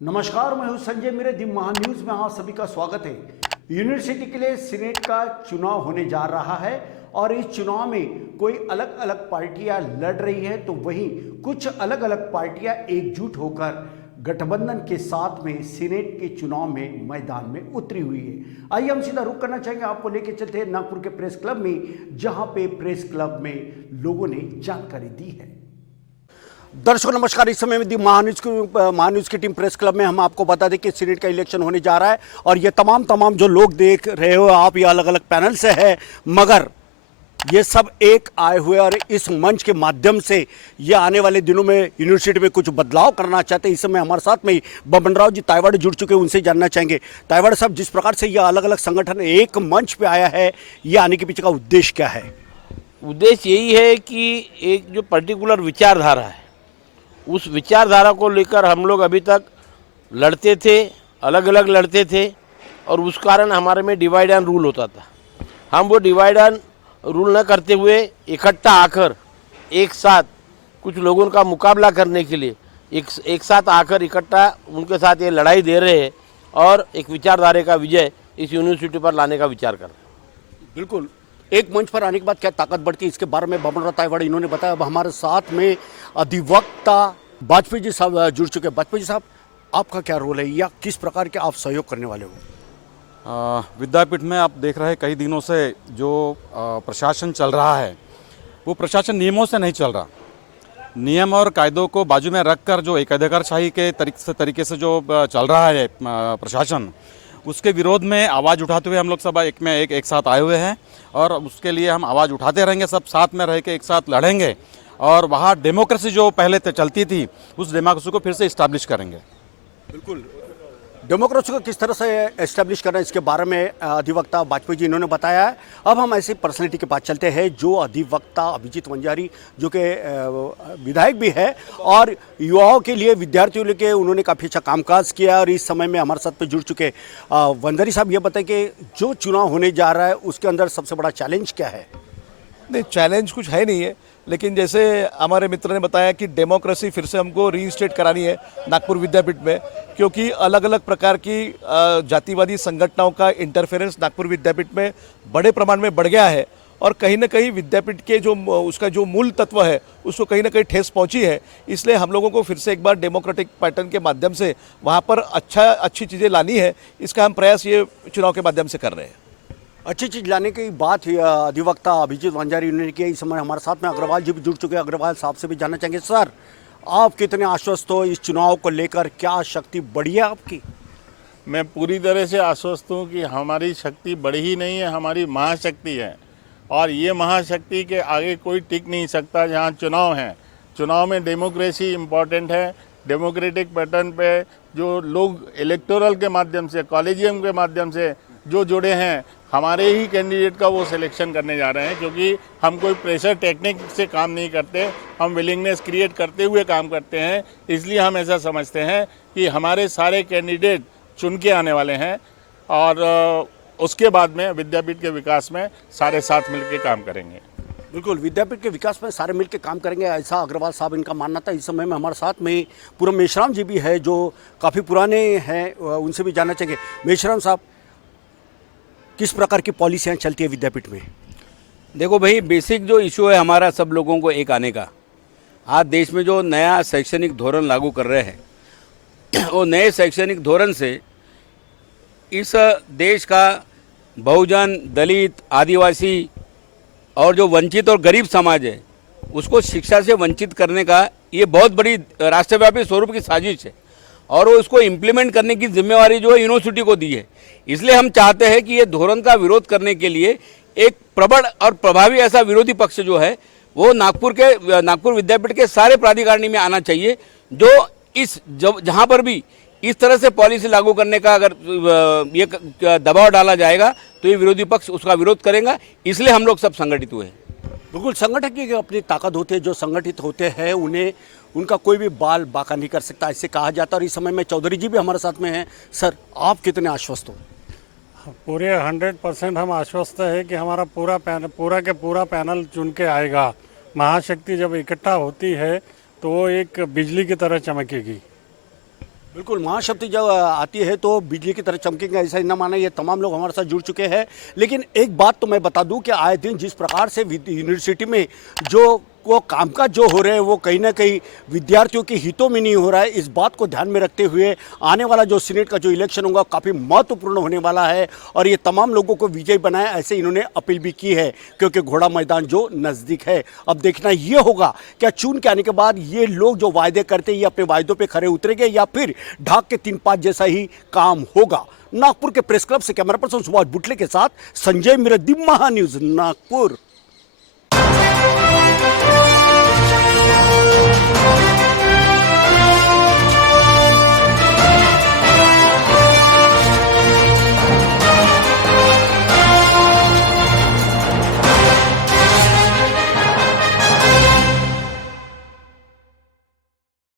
नमस्कार, मैं हूं संजय मेरे दी महान्यूज में आप सभी का स्वागत है। यूनिवर्सिटी के लिए सीनेट का चुनाव होने जा रहा है और इस चुनाव में कोई अलग अलग पार्टियां लड़ रही है तो वहीं कुछ अलग अलग पार्टियां एकजुट होकर गठबंधन के साथ में सीनेट के चुनाव में मैदान में उतरी हुई है। आइए हम सीधा रुख करना चाहेंगे, आपको लेके चलते हैं नागपुर के प्रेस क्लब में, जहां पे प्रेस क्लब में लोगों ने जानकारी दी है। दर्शकों नमस्कार, इस समय में महान्यूज की टीम प्रेस क्लब में हम आपको बता दें कि सीनेट का इलेक्शन होने जा रहा है और ये तमाम जो लोग देख रहे हो आप, ये अलग अलग पैनल से है, मगर ये सब एक आए हुए और इस मंच के माध्यम से ये आने वाले दिनों में यूनिवर्सिटी में कुछ बदलाव करना चाहते हैं। इस समय हमारे साथ में बबन राव जी तायवाड़ जुड़ चुके हैं, उनसे जानना चाहेंगे। तायवाड़ साहब, जिस प्रकार से ये अलग अलग संगठन एक मंच पे आया है, ये आने के पीछे का उद्देश्य क्या है? उद्देश्य यही है कि एक जो पर्टिकुलर विचारधारा है, उस विचारधारा को लेकर हम लोग अभी तक लड़ते थे, अलग अलग लड़ते थे और उस कारण हमारे में डिवाइड एंड रूल होता था। हम वो डिवाइड एंड रूल न करते हुए इकट्ठा आकर एक साथ कुछ लोगों का मुकाबला करने के लिए एक साथ आकर इकट्ठा उनके साथ ये लड़ाई दे रहे हैं और एक विचारधारा का विजय इस यूनिवर्सिटी पर लाने का विचार कर रहे हैं। बिल्कुल, एक मंच पर आने के बाद क्या ताकत बढ़ती है, इसके बारे में बबन राव तायवाड़ इन्होंने बताया। अब हमारे साथ में अधिवक्ता वाजपेयी जी साहब जुड़ चुके हैं। वाजपेयी जी साहब, आपका क्या रोल है या किस प्रकार के आप सहयोग करने वाले हो? विद्यापीठ में आप देख रहे हैं कई दिनों से जो प्रशासन चल रहा है, वो प्रशासन नियमों से नहीं चल रहा। नियम और कायदों को बाजू में रखकर जो एक अधिकारशाही के तरीके से जो चल रहा है प्रशासन, उसके विरोध में आवाज़ उठाते हुए हम लोग सब एक साथ आए हुए हैं और उसके लिए हम आवाज़ उठाते रहेंगे, सब साथ में रह के एक साथ लड़ेंगे और वहाँ डेमोक्रेसी जो पहले चलती थी उस डेमोक्रेसी को फिर से इस्टेब्लिश करेंगे। बिल्कुल, डेमोक्रेसी को किस तरह से एस्टेब्लिश करना है, इसके बारे में अधिवक्ता वाजपेयी जी इन्होंने बताया है। अब हम ऐसी पर्सनैलिटी के पास चलते हैं जो अधिवक्ता अभिजीत वंजारी, जो कि विधायक भी है और युवाओं के लिए, विद्यार्थियों के लिए उन्होंने काफ़ी अच्छा कामकाज किया और इस समय में हमारे साथ पे जुड़ चुके। वंजारी साहब, ये बताएं कि जो चुनाव होने जा रहा है उसके अंदर सबसे बड़ा चैलेंज क्या है? नहीं, चैलेंज कुछ है नहीं है, लेकिन जैसे हमारे मित्र ने बताया कि डेमोक्रेसी फिर से हमको रीइंस्टेट करानी है नागपुर विद्यापीठ में, क्योंकि अलग अलग प्रकार की जातिवादी संगठनों का इंटरफेरेंस नागपुर विद्यापीठ में बड़े प्रमाण में बढ़ गया है और कहीं ना कहीं विद्यापीठ के उसका जो मूल तत्व है उसको कहीं ना कहीं ठेस पहुंची है। इसलिए हम लोगों को फिर से एक बार डेमोक्रेटिक पैटर्न के माध्यम से वहाँ पर अच्छी चीज़ें लानी है। इसका हम प्रयास ये चुनाव के माध्यम से कर रहे हैं। अच्छी चीज़ लाने की बात अधिवक्ता अभिजीत वंजारी ने की। इस समय हमारे साथ में अग्रवाल जी भी जुड़ चुके हैं। अग्रवाल साहब से भी जानना चाहेंगे, सर आप कितने आश्वस्त हो इस चुनाव को लेकर, क्या शक्ति बढ़ी है आपकी? मैं पूरी तरह से आश्वस्त हूँ कि हमारी शक्ति बढ़ी ही नहीं है, हमारी महाशक्ति है और ये महाशक्ति के आगे कोई टिक नहीं सकता। जहाँ चुनाव है, चुनाव में डेमोक्रेसी इम्पॉर्टेंट है। डेमोक्रेटिक पैटर्न पे जो लोग इलेक्टोरल के माध्यम से, कॉलेजियम के माध्यम से जो जुड़े हैं, हमारे ही कैंडिडेट का वो सिलेक्शन करने जा रहे हैं, क्योंकि हम कोई प्रेशर टेक्निक से काम नहीं करते, हम विलिंगनेस क्रिएट करते हुए काम करते हैं। इसलिए हम ऐसा समझते हैं कि हमारे सारे कैंडिडेट चुन के आने वाले हैं और उसके बाद में विद्यापीठ के विकास में सारे साथ मिलकर काम करेंगे। बिल्कुल, विद्यापीठ के विकास में सारे मिलकर काम करेंगे, ऐसा अग्रवाल साहब इनका मानना था। इस समय में हमारे साथ में पूरा मेश्राम जी भी है जो काफ़ी पुराने हैं, उनसे भी जानना चाहिए। मेश्राम साहब, किस प्रकार की पॉलिसियाँ चलती है विद्यापीठ में? देखो भाई, बेसिक जो इशू है हमारा सब लोगों को एक आने का। आज देश में जो नया शैक्षणिक धोरण लागू कर रहे हैं, वो नए शैक्षणिक धोरण से इस देश का बहुजन, दलित, आदिवासी और जो वंचित और गरीब समाज है उसको शिक्षा से वंचित करने का ये बहुत बड़ी राष्ट्रव्यापी स्वरूप की साजिश है और वो इसको इम्प्लीमेंट करने की जिम्मेवारी जो है यूनिवर्सिटी को दी है। इसलिए हम चाहते हैं कि ये धोरण का विरोध करने के लिए एक प्रबल और प्रभावी ऐसा विरोधी पक्ष जो है वो नागपुर विद्यापीठ के सारे प्राधिकारिणी में आना चाहिए, जो जहाँ पर भी इस तरह से पॉलिसी लागू करने का अगर ये दबाव डाला जाएगा तो ये विरोधी पक्ष उसका विरोध करेगा। इसलिए हम लोग सब संगठित हुए हैं। बिल्कुल, संगठन की अपनी ताकत होती है, जो संगठित होते हैं उन्हें उनका कोई भी बाल बाका नहीं कर सकता, ऐसे कहा जाता है। और इस समय में चौधरी जी भी हमारे साथ में हैं। सर, आप कितने आश्वस्त हो? पूरे 100% हम आश्वस्त है कि हमारा पूरा पैनल चुन के आएगा। महाशक्ति जब इकट्ठा होती है तो वो एक बिजली की तरह चमकेगी। बिल्कुल, महाशक्ति जब आती है तो बिजली की तरह चमकेंगे, ऐसा ही ना माना। ये तमाम लोग हमारे साथ जुड़ चुके हैं। लेकिन एक बात तो मैं बता दूं कि आए दिन जिस प्रकार से यूनिवर्सिटी में जो वो कामकाज जो हो रहे हैं वो कहीं ना कहीं विद्यार्थियों के हितों में नहीं हो रहा है। इस बात को ध्यान में रखते हुए आने वाला जो सीनेट का जो इलेक्शन होगा काफ़ी महत्वपूर्ण होने वाला है और ये तमाम लोगों को विजयी बनाए, ऐसे इन्होंने अपील भी की है, क्योंकि घोड़ा मैदान जो नज़दीक है। अब देखना ये होगा क्या चुन के आने के बाद ये लोग जो वायदे करते हैं ये अपने वायदों पर खरे उतरेंगे या फिर ढाक के 3-5 जैसा ही काम होगा। नागपुर के प्रेस क्लब से कैमरा पर्सन सुभाष बुटले के साथ संजय मिरदी, महान्यूज, नागपुर।